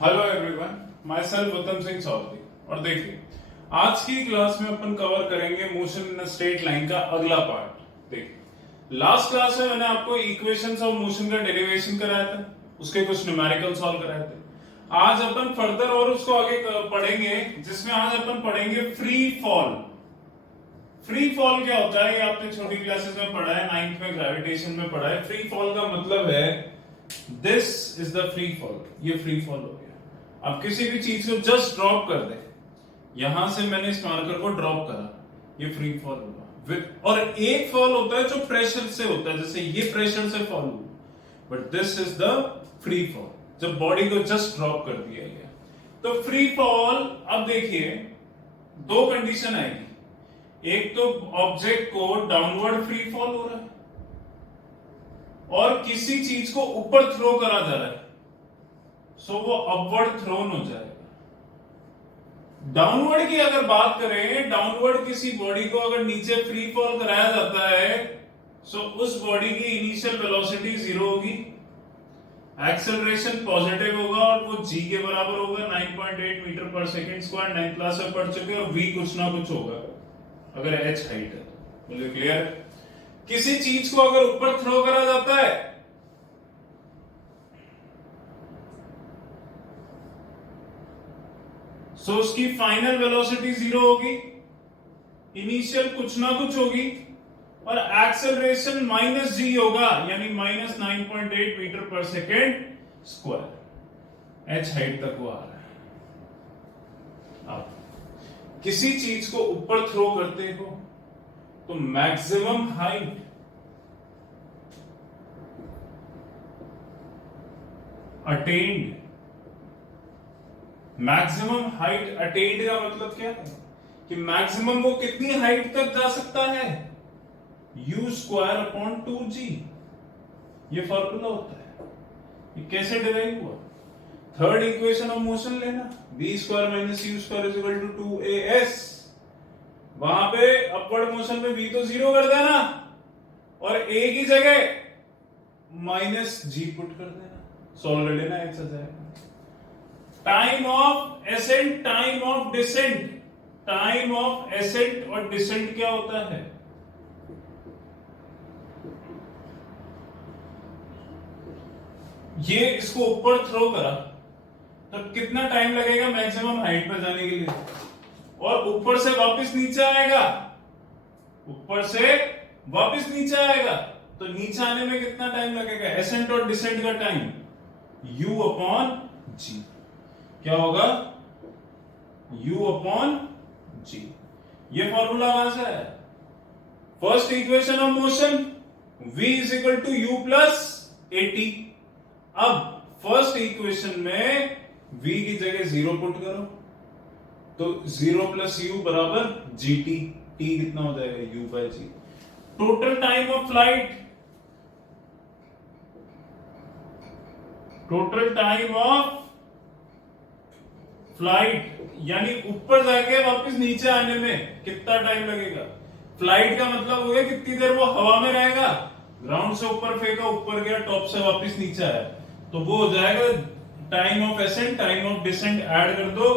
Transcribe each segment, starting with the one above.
Hello everyone, my self उत्तम सिंह चौधरी। और देखिए, आज की क्लास में अपन कवर करेंगे मोशन इन स्ट्रेट लाइन का अगला पार्ट। देखिए, लास्ट क्लास में मैंने आपको इक्वेशंस ऑफ मोशन का डेरिवेशन कराया था, उसके कुछ न्यूमेरिकल सॉल्व कराए थे। आज अपन फर्दर और उसको आगे पढ़ेंगे, जिसमें आज अपन पढ़ेंगे फ्री फॉल। फ्री फॉल क्या होता है, ये आपने छोटी क्लासेस में पढ़ा है, 9th में ग्रेविटेशन में पढ़ा है। फ्री फॉल का मतलब है this is the free fall, ये फ्री फॉल हो गया। अब किसी भी चीज को जस्ट ड्रॉप कर दे, यहां से मैंने इस मार्कर को ड्रॉप करा, ये फ्री फॉल होगा। और एक फॉल होता है जो प्रेशर से होता है, जैसे ये प्रेशर से फॉल हुआ, but this is the free fall, जब बॉडी को जस्ट ड्रॉप कर दिया गया। तो फ्री फॉल, अब देखिए दो कंडीशन आएगी। एक तो ऑब्जेक्ट को डाउनवर्ड फ्री फॉल हो रहा है और किसी चीज को ऊपर थ्रो करा जा रहा है, सो वो अपवर्ड थ्रोन हो जाएगा। डाउनवर्ड की अगर बात करें, डाउनवर्ड किसी बॉडी को अगर नीचे फ्री फॉल कराया जाता है, सो उस बॉडी की इनिशियल वेलोसिटी 0 होगी, एक्सेलरेशन पॉजिटिव होगा और वो g के बराबर होगा 9.8 मीटर पर सेकेंड स्क्वायर। 9th क्लास में पढ़ चुके, और v कुछ ना कुछ होगा अगर h हाइट है तो। बोलिए क्लियर? किसी चीज को अगर ऊपर थ्रो करा जाता है, सो उसकी फाइनल वेलोसिटी 0 होगी, इनिशियल कुछ ना कुछ होगी, और एक्सेलरेशन -g होगा, यानी -9.8 मीटर पर सेकेंड स्क्वायर। h हाइट तक वो आ रहा है। अब किसी चीज को ऊपर थ्रो करते हो तो maximum height attend, maximum height attend का मतलब क्या है कि मैक्सिमम वो कितनी हाइट तक जा सकता है, u²/2g। ये फॉर्मूला होता है। ये कैसे डिराइव हुआ? थर्ड इक्वेशन ऑफ मोशन लेना, v² - u² = 2as। वहां पे अपवर्ड मोशन में v तो 0 कर देना और a की जगह -g पुट कर देना, सॉल्व कर लेना, x आ जाएगा। Time of ascent, time of descent. Time of ascent और डिसेंट क्या होता है? ये इसको ऊपर थ्रो करा तो कितना टाइम लगेगा मैक्सिमम हाइट पर जाने के लिए, और ऊपर से वापस नीचे आएगा, ऊपर से वापस नीचे आएगा तो नीचे आने में कितना टाइम लगेगा? एसेंट और डिसेंट का टाइम u/g क्या होगा? u/g। ये फॉर्मूला कहां से है? First equation of motion, v = u + at। अब फर्स्ट इक्वेशन में v की जगह 0 पुट करो तो 0 + u = gt। t कितना हो जाएगा? u/g। Total time of flight, total time of flight यानी ऊपर जाके वापस नीचे आने में कितना टाइम लगेगा। फ्लाइट का मतलब हो गया कितनी देर वो हवा में रहेगा, ग्राउंड से ऊपर फेंका, ऊपर गया, टॉप से वापस नीचे आया, तो वो हो जाएगा time of ascent, time of descent add कर दो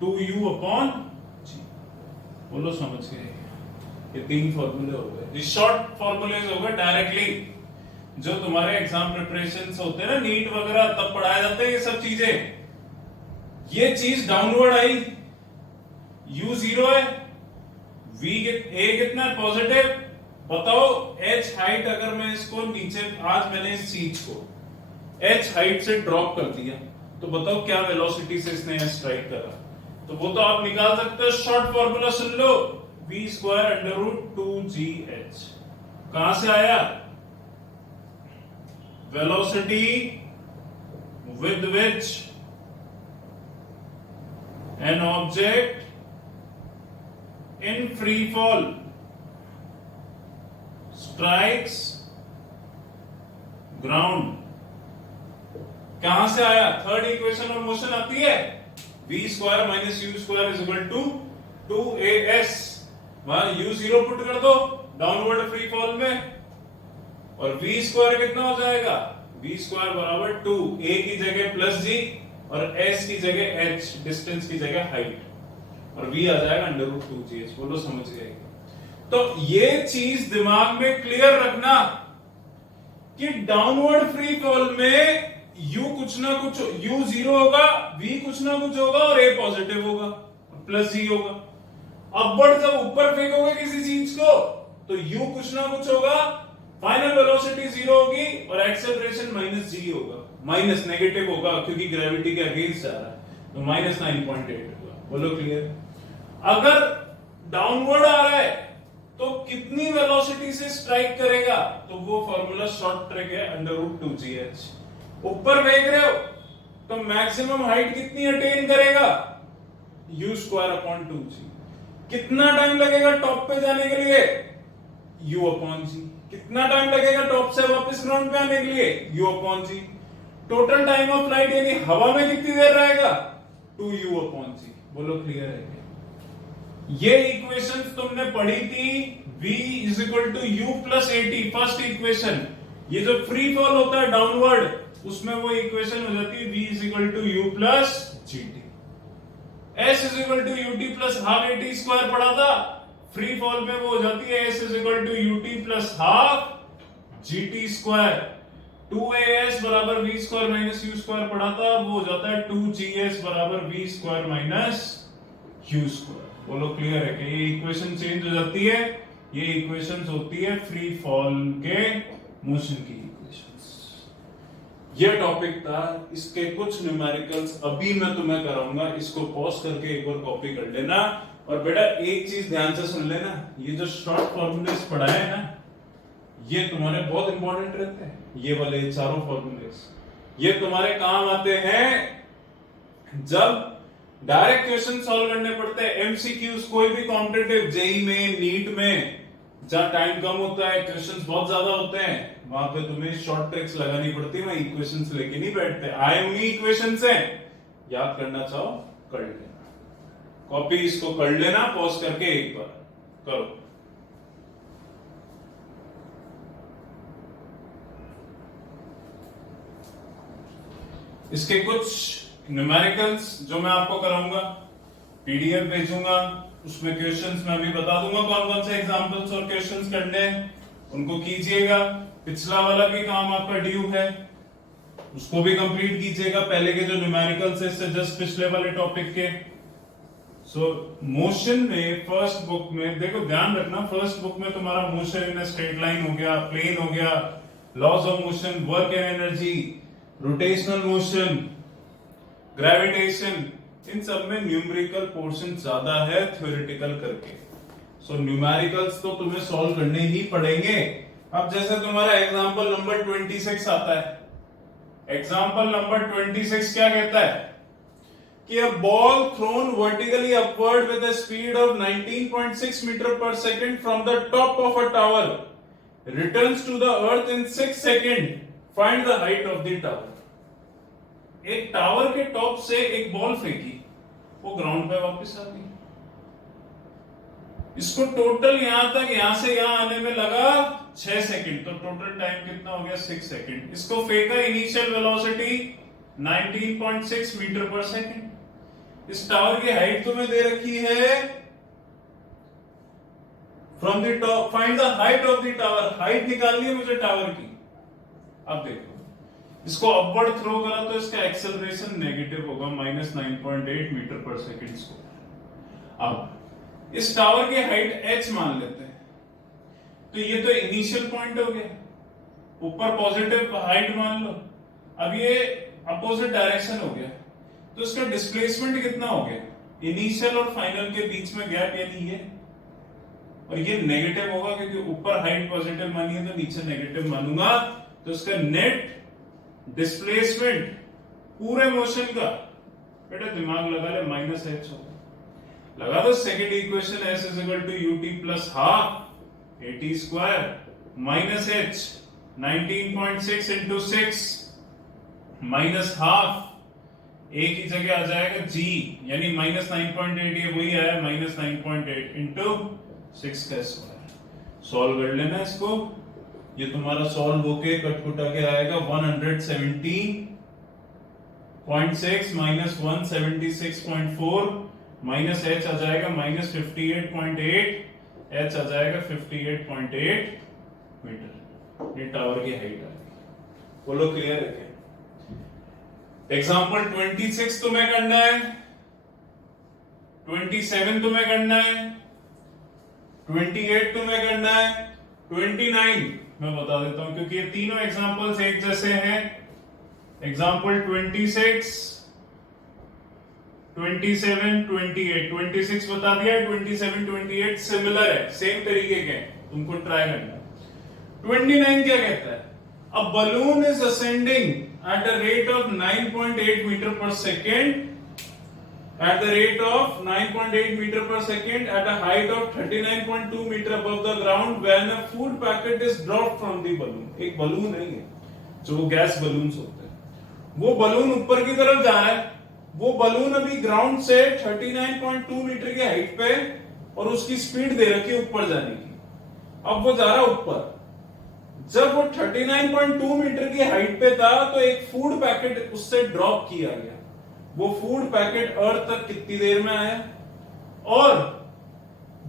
2u/g। बोलो समझ गए? ये 3 फॉर्मूले हो गए। ये शॉर्ट फॉर्मूलेज हो गए, डायरेक्टली जो तुम्हारे एग्जाम प्रिपरेशन होते हैं ना, नीट वगैरह, तब पढ़ाया जाता है ये सब चीजें। ये चीज डाउनवर्ड आई, u 0 है, v a कितना है? पॉजिटिव। बताओ h हाइट, अगर मैं इसको नीचे, आज मैंने इस चीज को h हाइट से ड्रॉप कर दिया, तो बताओ क्या वेलोसिटी से इसने स्ट्राइक करा? तो वो तो आप निकाल सकते हो। शॉर्ट फॉर्मूला सुन लो, v² √ 2gh। कहां से आया? Velocity with which an object in free fall strikes ground। कहां से आया? थर्ड इक्वेशन ऑफ मोशन आती है, v² - u² = 2as। वहां u0 पुट कर दो डाउनवर्ड फ्री फॉल में, और v² कितना हो जाएगा? v² = 2, a की जगह +g और s की जगह h डिस्टेंस की जगह हाइट, और v आ जाएगा √2gh। बोलो समझ गए? तो ये चीज दिमाग में क्लियर रखना कि डाउनवर्ड फ्री फॉल में u कुछ ना कुछ, u 0 होगा, v कुछ ना कुछ होगा और a पॉजिटिव होगा, प्लस g होगा। अपवर्ड जब ऊपर फेंकोगे किसी चीज को तो u कुछ ना कुछ होगा, फाइनल वेलोसिटी 0 होगी और एक्सेलरेशन -g होगा, माइनस नेगेटिव होगा क्योंकि ग्रेविटी के अगेंस्ट जा रहा है, तो -9.8 होगा। बोलो क्लियर? अगर डाउनवर्ड आ रहा है तो कितनी वेलोसिटी से स्ट्राइक करेगा, तो वो फॉर्मूला शॉर्ट ट्रिक है √2gh। ऊपर फेंक रहे हो तो मैक्सिमम हाइट कितनी अटेन करेगा, u²/2g। कितना टाइम लगेगा टॉप पे जाने के लिए, u/g। कितना टाइम लगेगा टॉप से वापस ग्राउंड पे आने के लिए, u/g। Total time of flight यानी हवा में कितनी देर रहेगा, 2u/g। बोलो क्लियर है? ये इक्वेशंस तुमने पढ़ी थी, v = u + at, first equation. ये जो फ्री फॉल होता है डाउनवर्ड, उसमें वो इक्वेशन हो जाती है v = u + gt। s = ut + ½ at² पढ़ा था, फ्री फॉल में वो हो जाती है s = ut + ½ gt²। 2as = v² - u² पढ़ा था, वो हो जाता है 2gs = v² - u²। बोलो क्लियर है कि ये इक्वेशन चेंज हो जाती है? ये इक्वेशंस होती है फ्री फॉल के मोशन की इक्वेशंस। ये टॉपिक था, इसके कुछ न्यूमेरिकल्स अभी मैं तुम्हें कराऊंगा, इसको पॉज करके एक बार कॉपी कर लेना। और बेटा एक चीज ध्यान से सुन लेना, ये जो शॉर्ट फॉर्मूलेस पढ़ाए हैं ना, ये तुम्हारे बहुत इंपॉर्टेंट रहते हैं। ये वाले चारों फॉर्मूलेस ये तुम्हारे काम आते हैं जब डायरेक्ट क्वेश्चन सॉल्व करने पड़ते हैं, एमसीक्यूज, कोई भी कॉम्पिटिटिव, जेई में, नीट में, जहां टाइम कम होता है, क्वेश्चंस बहुत ज्यादा होते हैं, वहां पे तुम्हें शॉर्ट ट्रिक्स लगानी पड़ती है। वहां इक्वेशंस लेके नहीं बैठते, आए उन्हीं इक्वेशंस हैं, याद करना चाहो कर लेना, कॉपी इसको कर लेना, पॉज करके एक बार करो। इसके कुछ न्यूमेरिकल्स जो मैं आपको कराऊंगा, पीडीएफ भेजूंगा, उसमें क्वेश्चंस मैं अभी बता दूंगा कौन कौन से एग्जांपल्स और क्वेश्चंस करने हैं, उनको कीजिएगा। पिछला वाला भी काम आपका ड्यू है, उसको भी कंप्लीट कीजिएगा। पहले के जो न्यूमेरिकल्स है इससे जस्ट पिछले वाले टॉपिक के। मोशन में फर्स्ट बुक में देखो, ध्यान रखना, फर्स्ट बुक में तुम्हारा मोशन इन स्ट्रेट लाइन हो गया, प्लेन हो गया, laws of motion, work and energy, rotational motion, gravitation, इन सब में न्यूमेरिकल पोर्शन ज्यादा है थ्योरेटिकल करके। न्यूमेरिकल्स तो तुम्हें सॉल्व करने ही पड़ेंगे। अब जैसे तुम्हारा एग्जांपल नंबर 26 आता है, एग्जांपल नंबर 26 क्या कहता है कि a ball thrown vertically upward with a speed of 19.6 meter per second from the top of a tower returns to the earth in 6 seconds. Find the height of the tower. एक tower के top से एक ball फेंकी, वो ground पे वापस आ गई। इसको टोटल यहां से यहां आने में लगा 6 सेकंड, तो टोटल टाइम कितना हो गया 6 सेकंड। इसको फेंका, इनिशियल वेलोसिटी 19.6 मीटर पर सेकंड। इस टावर की हाइट तुम्हें दे रखी है, from the top find the height of the tower, height निकालनी है मुझे टावर की। अब देखो, इसको अपवर्ड थ्रो करा तो इसका एक्सेलरेशन नेगेटिव होगा, -9.8 मीटर पर सेकंड स्क्वायर। अब इस टावर की हाइट h मान लेते हैं, तो ये तो इनिशियल पॉइंट हो गया, ऊपर पॉजिटिव हाइट मान लो। अब ये अपोजिट डायरेक्शन हो गया, तो इसका डिस्प्लेसमेंट कितना हो गया, इनिशियल और फाइनल के बीच में गैप यानी ये, और ये नेगेटिव होगा क्योंकि ऊपर हाइट पॉजिटिव मानी है तो नीचे नेगेटिव मानूंगा, तो इसका नेट डिस्प्लेसमेंट पूरे मोशन का, बेटा दिमाग लगा ले, -h होगा। लगा दो second equation, s = ut + ½ at² -h 19.6 × 6 -½ a की जगह आ जाएगा g, यानी -9.8, ये वही आया -9.8 × 6 का स्क्वायर। सॉल्व कर लेना इसको, ये तुम्हारा सॉल्व होके कटकुटा के आएगा 117 0.6 माइनस 176.4 माइनस h आ जाएगा माइनस 58.8, h आ जाएगा 58.8 मीटर। ये टावर की हाइट आ गई। बोलो क्लियर है क्या? एग्जाम्पल 26 तुम्हें करना है, 27 तुम्हें करना है, 28 तुम्हें करना है, 29 मैं बता देता हूं क्योंकि ये तीनों एग्जाम्पल्स एक जैसे हैं। एग्जाम्पल 26, 27, 28, 26 बता दिया, 27, 28 सिमिलर है, सेम तरीके के हैं, तुमको ट्राई करना है। 29 क्या कहता है? A balloon is ascending at a rate of 9.8 meter per second at the rate of 9.8 meter per second at a height of 39.2 meter above the ground when a food packet is dropped from the balloon। एक balloon नहीं है, जो gas balloons होते हैं, वो balloon ऊपर की तरफ जा रहा है। वो बलून अभी ग्राउंड से 39.2 मीटर की हाइट पे और उसकी स्पीड दे रखी है ऊपर जाने की। अब वो जा रहा है ऊपर। जब वो 39.2 मीटर की हाइट पे था तो एक फूड पैकेट उससे ड्रॉप किया गया। वो फूड पैकेट अर्थ तक कितनी देर में आया, और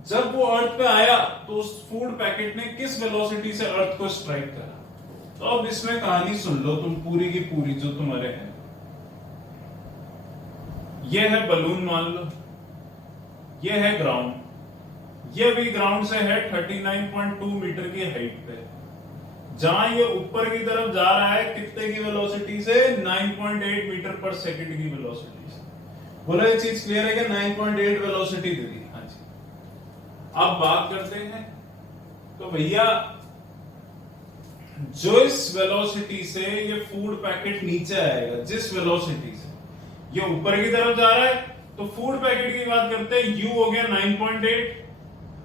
जब वो अर्थ पे आया तो उस फूड पैकेट ने किस वेलोसिटी से अर्थ को स्ट्राइक करा। तो अब इसमें कहानी सुन लो तुम पूरी की पूरी जो तुम्हारे है। ये है बलून मान लो, ये है ग्राउंड, ये भी ग्राउंड से है 39.2 मीटर की हाइट पे। जहां ये ऊपर की तरफ जा रहा है कितने की वेलोसिटी से? 9.8 मीटर पर सेकंड की वेलोसिटी से। बोलो ये चीज क्लियर है कि 9.8 वेलोसिटी दे दी? हाँ जी। अब बात करते हैं, तो भैया जो इस वेलोसिटी से ये फूड पैकेट नीचे आएगा, जिस वेलोसिटी से ये ऊपर की तरफ जा रहा है, तो फूड पैकेट की बात करते हैं, u हो गया 9.8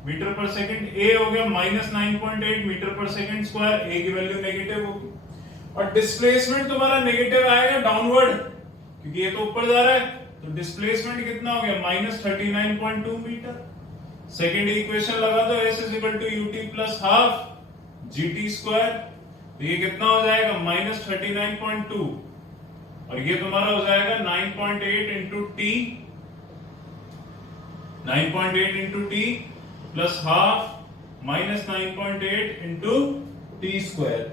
मीटर पर सेकंड, a हो गया माइनस 9.8 मीटर पर सेकंड स्क्वायर, a की वैल्यू नेगेटिव होगी, और डिस्प्लेसमेंट तुम्हारा नेगेटिव आएगा डाउनवर्ड, क्योंकि ये तो ऊपर जा रहा है, तो डिस्प्लेसमेंट कितना हो गया? Minus 39.2 metre. सेकंड इक्वेशन लगा दो, s is equal to ut plus half gt square, तो ये कितना हो जाएगा? माइनस 39.2, और ये तुम्हारा हो जाएगा 9.8 into T, 9.8 into T plus half minus 9.8 into T square.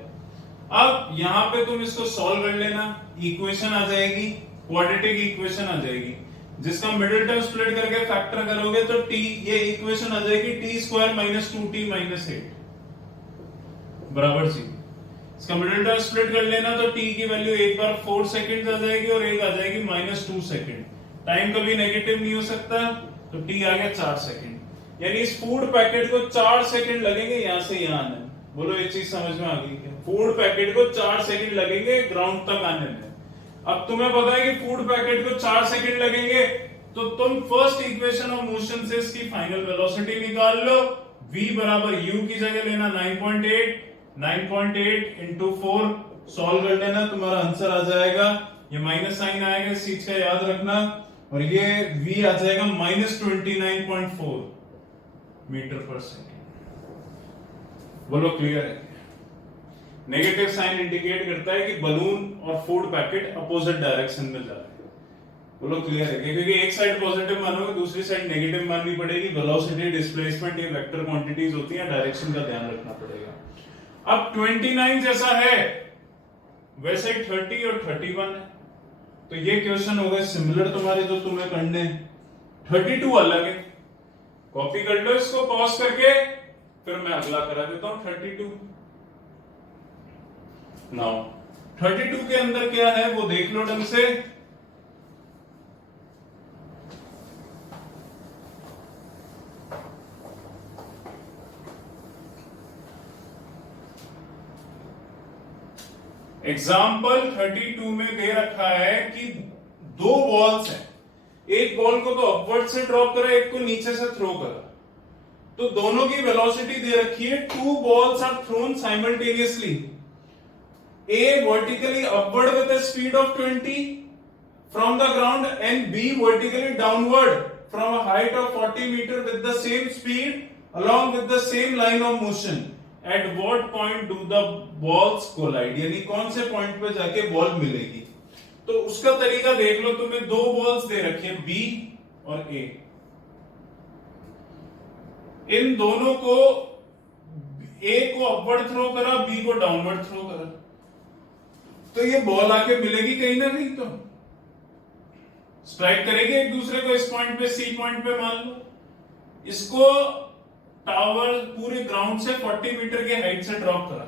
अब यहां पे तुम इसको सॉल्व कर लेना, इक्वेशन आ जाएगी, क्वाड्रेटिक इक्वेशन आ जाएगी, जिसका मिडिल टर्म स्प्लिट करके फैक्टर करोगे तो टी, ये इक्वेशन आ जाएगी T square minus 2t minus 8 बराबर जी। इसका मिडिल टर्म स्प्लिट कर लेना तो t की वैल्यू एक बार 4 सेकंड आ जाएगी और एक आ जाएगी माइनस 2 सेकंड। टाइम कभी नेगेटिव नहीं हो सकता, तो t आ गया 4 सेकंड। यानी इस फूड पैकेट को 4 सेकंड लगेंगे यहां से यहां आने में। बोलो ये चीज समझ में आ गई क्या? फूड पैकेट को 4 सेकंड लगेंगे ग्राउंड तक आने में। अब तुम्हें पता है कि फूड पैकेट को 4 सेकंड लगेंगे, तो तुम फर्स्ट इक्वेशन ऑफ मोशन से इसकी फाइनल वेलोसिटी निकाल लो। v बराबर u की जगह लेना 9.8 इंटू 4 सॉल्व कर लेना, तुम्हारा आंसर आ जाएगा, ये माइनस साइन आएगा, इस चीज का याद रखना, और ये v आ जाएगा माइनस 29.4 मीटर पर सेकेंड। बोलो क्लियर है? नेगेटिव साइन इंडिकेट करता है कि बलून और फूड पैकेट अपोजिट डायरेक्शन में जा रहे हैं। बोलो क्लियर है? क्योंकि एक साइड पॉजिटिव मानोगे, दूसरी साइड नेगेटिव माननी पड़ेगी। वेलोसिटी, डिस्प्लेसमेंट, ये वेक्टर क्वांटिटीज होती हैं, डायरेक्शन का ध्यान रखना पड़ेगा। अब 29 जैसा है वैसे 30 और 31 है, तो ये क्वेश्चन हो गए सिमिलर तुम्हारे जो तुम्हें करने हैं। 32 अलग है, कॉपी कर लो इसको पॉज करके, फिर मैं अगला करा देता हूं 32। नाउ 32 के अंदर क्या है वो देख लो ढंग से। एग्जाम्पल 32 में दे रखा है कि दो बॉल्स हैं, एक बॉल को तो अपवर्ड से ड्रॉप करा, एक को नीचे से थ्रो करा, तो दोनों की वेलोसिटी दे रखी है। Two balls are thrown simultaneously, A vertically upward with a speed of 20 from the ground and B vertically downward from a height of 40 meter with the same speed along with the same line of motion. At what point do the balls collide? यानी कौन से point पे जाके ball मिलेगी। तो उसका तरीका देख लो, तुम्हें दो बॉल्स दे रखी है बी और ए, इन दोनों को ए को अपवर्ड थ्रो करा, बी को डाउनवर्ड थ्रो करा, तो ये बॉल आके मिलेगी कहीं ना कहीं, तो स्ट्राइक करेगी एक दूसरे को इस पॉइंट पे, सी पॉइंट पे मान लो। इसको टावर पूरे ग्राउंड से 40 मीटर के हाइट से ड्रॉप करा,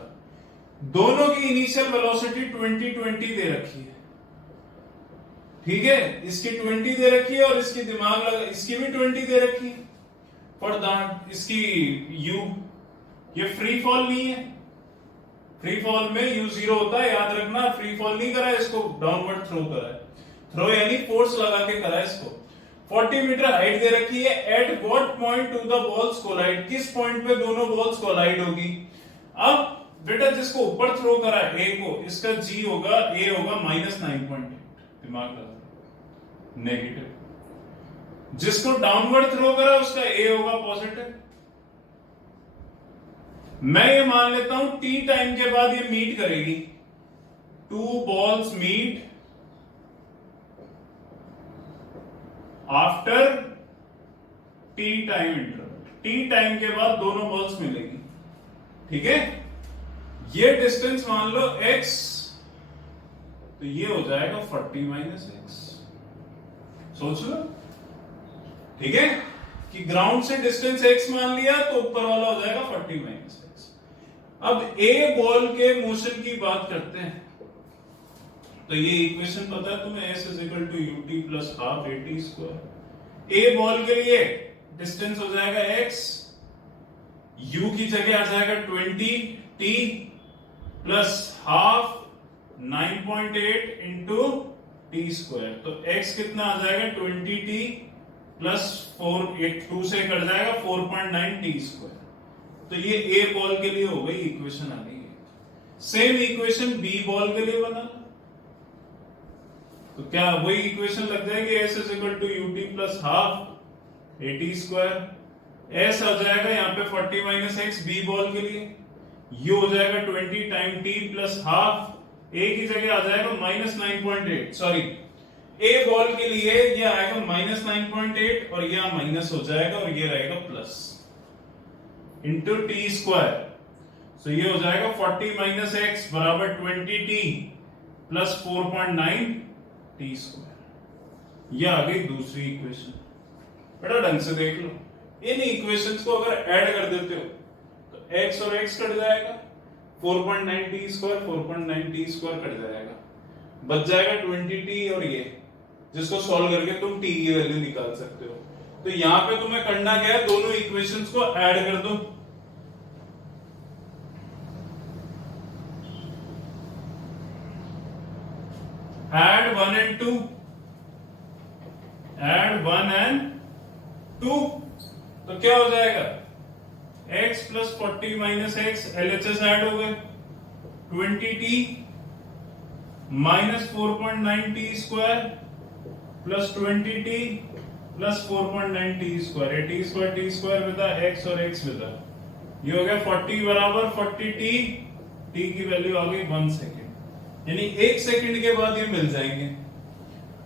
दोनों की इनिशियल वेलोसिटी 20-20 दे रखी है, ठीक है, इसकी 20 दे रखी है और इसकी दिमाग लगा इसकी भी 20 दे रखी है। फॉर दैट इसकी यू, ये फ्री फॉल नहीं है, फ्री फॉल में यू 0 होता है, याद रखना, फ्री फॉल नहीं करा, इसको डाउनवर्ड थ्रो करा है, थ्रो यानी फोर्स लगा के करा है इसको। 40 मीटर हाइट दे रखी है, at what point do the balls collide, किस पॉइंट पे दोनों बॉल्स कोलाइड होगी। अब बेटा जिसको ऊपर थ्रो करा है ए को, इसका जी होगा, ए होगा -9.8, दिमाग लगा, नेगेटिव। जिसको डाउनवर्ड थ्रो करा उसका ए होगा पॉजिटिव। मैं ये मान लेता हूं टी टाइम के बाद ये मीट करेगी, two balls meet after T time interval, T time के बाद दोनों बॉल्स मिलेगी, ठीक है। ये डिस्टेंस मान लो x, तो ये हो जाएगा 40 - x, सोच लो, ठीक है, कि ग्राउंड से डिस्टेंस x मान लिया तो ऊपर वाला हो जाएगा 40 - x। अब ए बॉल के मोशन की बात करते हैं, तो ये इक्वेशन पता है तुम्हें, s = ut + ½ at²। ए बॉल के लिए डिस्टेंस हो जाएगा x, u की जगह आ जाएगा 20, t + ½ 9.8 × t², तो x कितना आ जाएगा 20t + 4, 2 से कट जाएगा 4.9 t²। तो ये ए बॉल के लिए हो गई इक्वेशन आ गई। सेम इक्वेशन बी बॉल के लिए बना, तो क्या वही इक्वेशन लग जाएगी, s = ut + ½ at², s आ जाएगा यहाँ पे 40 - x बी बॉल के लिए, u हो जाएगा 20 टाइम t + ½ a की जगह आ जाएगा -9.8, सॉरी ए बॉल के लिए ये आएगा -9.8 और यह माइनस हो जाएगा और ये रहेगा प्लस इंटू t², सो ये हो जाएगा 40 - x बराबर 20t + 4.9 t²। ये आ गई दूसरी इक्वेशन। बेटा ढंग से देख लो, इन इक्वेशंस को अगर ऐड कर देते हो तो x और x कट जाएगा, 4.9 t² 4.9 t² कट जाएगा, बच जाएगा 20t, और ये जिसको सॉल्व करके तुम t की वैल्यू निकाल सकते हो। तो यहां पे तुम्हें करना क्या है, दोनों इक्वेशंस को ऐड कर दो, add 1 and 2, add 1 and 2, तो क्या हो जाएगा, x + 40 - x LHS ऐड हो गए, 20t - 4.9 t² + 20t + 4.9 t², t² with x और x विद, ये हो गया 40 बराबर 40t, t की वैल्यू आ गई 1 सेकेंड, यानी 1 सेकंड के बाद ये मिल जाएंगे।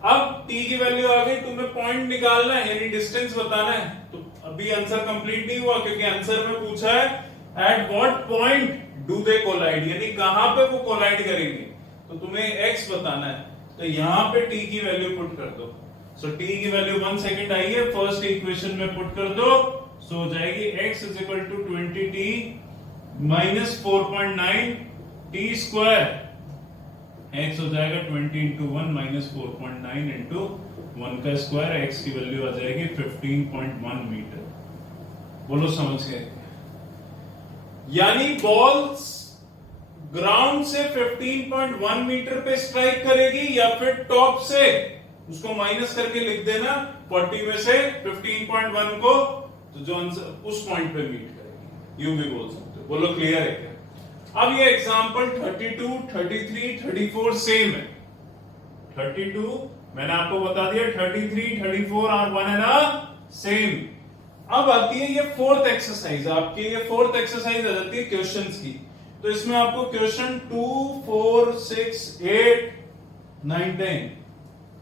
अब t की वैल्यू आ गई, तुम्हें पॉइंट निकालना है यानी डिस्टेंस बताना है, तो अभी आंसर कंप्लीट नहीं हुआ क्योंकि आंसर में पूछा है at what point do they collide, यानी कहां पे वो कोलाइड करेंगे, तो तुम्हें x बताना है, तो यहां पे t की वैल्यू पुट कर दो। सो t की वैल्यू 1 सेकंड आई है, फर्स्ट इक्वेशन में पुट कर दो, सो हो जाएगी x = 20t - 4.9 t², x हो जाएगा 20 × 1 - 4.9 × 1 का स्क्वायर, x की वैल्यू आ जाएगी 15.1 मीटर। बोलो समझ गए? यानी बॉल्स ग्राउंड से 15.1 मीटर पे स्ट्राइक करेगी या फिर टॉप से, उसको माइनस करके लिख देना, 40 में से 15.1 को, तो जो आंसर उस पॉइंट पे मीट करेगी, यूं भी बोल सकते हो। बोलो क्लियर है क्या? अब ये एग्जांपल 32, 33, 34 सेम है। 32 मैंने आपको बता दिया, 33, 34 आर वन एंड सेम। अब आती है ये फोर्थ एक्सरसाइज, आपकी ये फोर्थ एक्सरसाइज आ जाती है क्वेश्चंस की। तो इसमें आपको क्वेश्चन 2, 4, 6, 8 9, 10.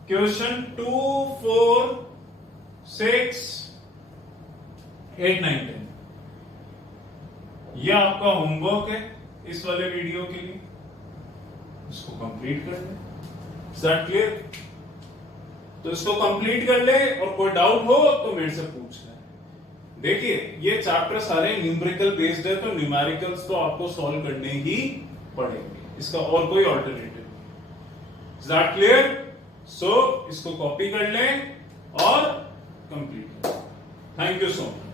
क्वेश्चन 2, 4, 6, 8, 9, 10. यह आपका होमवर्क है इस वाले वीडियो के लिए, इसको कंप्लीट कर ले. Is that clear? तो इसको कंप्लीट कर ले और कोई डाउट हो तो मेरे से पूछ ले. देखिए ये चैप्टर सारे न्यूमेरिकल बेस्ड है, तो न्यूमेरिकल्स तो आपको सॉल्व करने ही पड़ेंगे, इसका और कोई ऑल्टरनेटिव नहीं. Is that clear? सो इसको कॉपी कर लें और कंप्लीट करें. Thank you so much.